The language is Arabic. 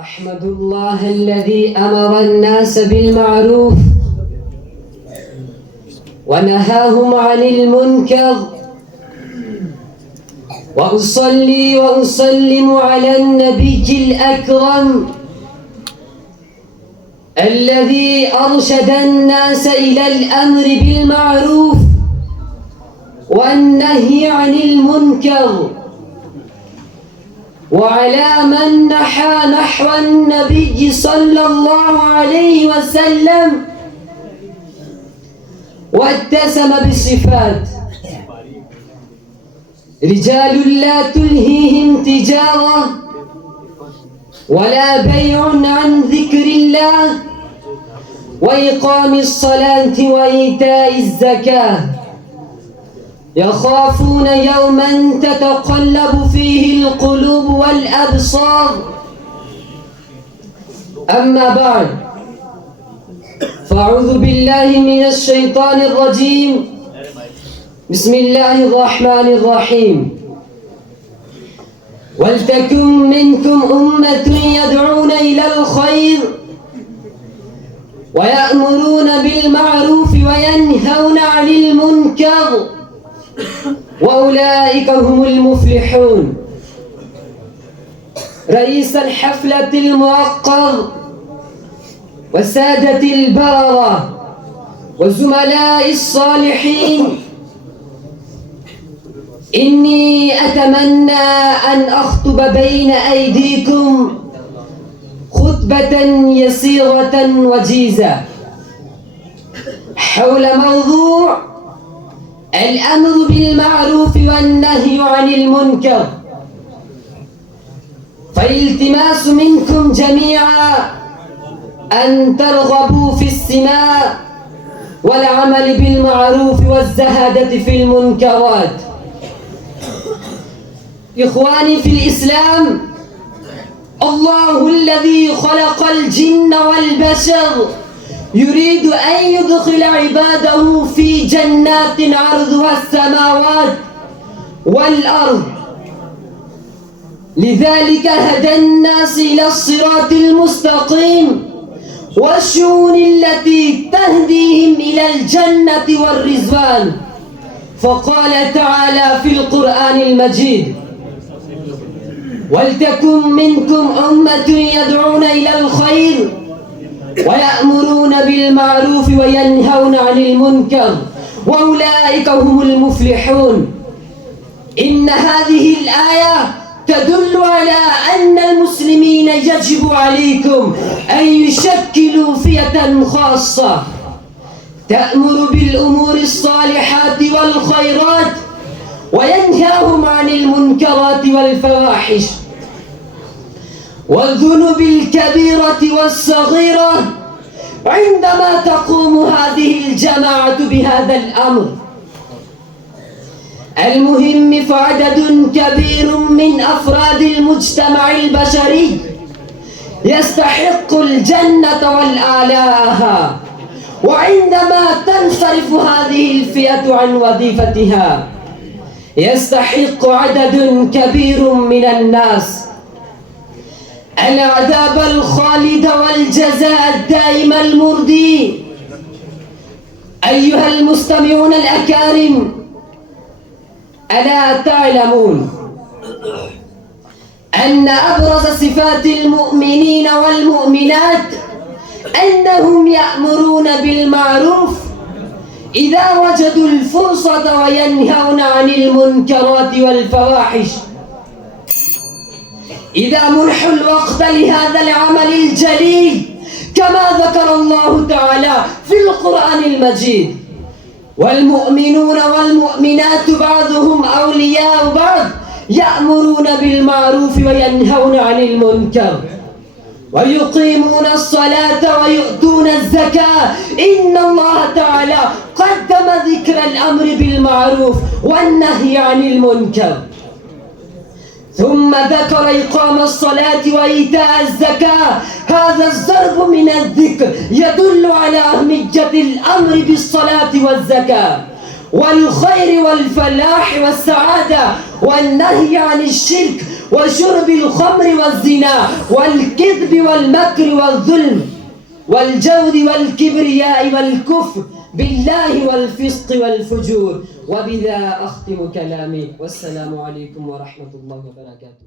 أحمد الله الذي أمر الناس بالمعروف ونهاهم عن المنكر، وأصلي وأسلم على النبي الأكرم الذي أرشد الناس إلى الأمر بالمعروف والنهي عن المنكر، وعلى من نحى نحو النبي صلى الله عليه وسلم واتسم بالصفات. رجال لا تلهيهم تجارة ولا بيع عن ذكر الله وإقام الصلاة وإيتاء الزكاة، يخافون يوما تتقلب فيه القلوب والأبصار. أما بعد، فأعوذ بالله من الشيطان الرجيم. بسم الله الرحمن الرحيم. ولتكن منكم أمة يدعون إلى الخير ويأمرون بالمعروف وينهون عن المنكر وأولئك هم المفلحون. رئيس الحفلة الموقر والسادة البررة والزملاء الصالحين، إني أتمنى أن أخطب بين أيديكم خطبة يسيرة وجيزة حول موضوع الأمر بالمعروف والنهي عن المنكر. فالالتماس منكم جميعا أن ترغبوا في السماع والعمل بالمعروف والزهادة في المنكرات. إخواني في الإسلام، الله الذي خلق الجن والبشر يريد أن يدخل عباده في جنات عرضها السماوات والأرض، لذلك هدى الناس إلى الصراط المستقيم والشؤون التي تهديهم إلى الجنة والرضوان. فقال تعالى في القرآن المجيد: ولتكن منكم أمة يدعون إلى الخير ويأمرون بالمعروف وينهون عن المنكر وأولئك هم المفلحون. إن هذه الآية تدل على أن المسلمين يجب عليكم أن يشكلوا فئة خاصة تأمر بالأمور الصالحات والخيرات وينهاهم عن المنكرات والفواحش والذنوب الكبيرة والصغيرة. عندما تقوم هذه الجماعة بهذا الأمر المهم، فعدد كبير من أفراد المجتمع البشري يستحق الجنة والآلاءها، وعندما تنصرف هذه الفئة عن وظيفتها يستحق عدد كبير من الناس العذاب الخالد والجزاء الدائم المرضي. أيها المستمعون الأكارم، ألا تعلمون أن أبرز صفات المؤمنين والمؤمنات أنهم يأمرون بالمعروف إذا وجدوا الفرصة وينهون عن المنكرات والفواحش إذا منحوا الوقت لهذا العمل الجليل، كما ذكر الله تعالى في القرآن المجيد: والمؤمنون والمؤمنات بعضهم أولياء بعض يأمرون بالمعروف وينهون عن المنكر ويقيمون الصلاة ويؤتون الزكاة. إن الله تعالى قدم ذكر الأمر بالمعروف والنهي عن المنكر، ثم ذكر إقام الصلاة وإيتاء الزكاة. هذا الضرب من الذكر يدل على أهمية الأمر بالصلاة والزكاة والخير والفلاح والسعادة والنهي عن الشرك وشرب الخمر والزنا والكذب والمكر والظلم والجود والكبرياء والكفر بالله والفسق والفجور. وبذا أختم كلامي، والسلام عليكم ورحمة الله وبركاته.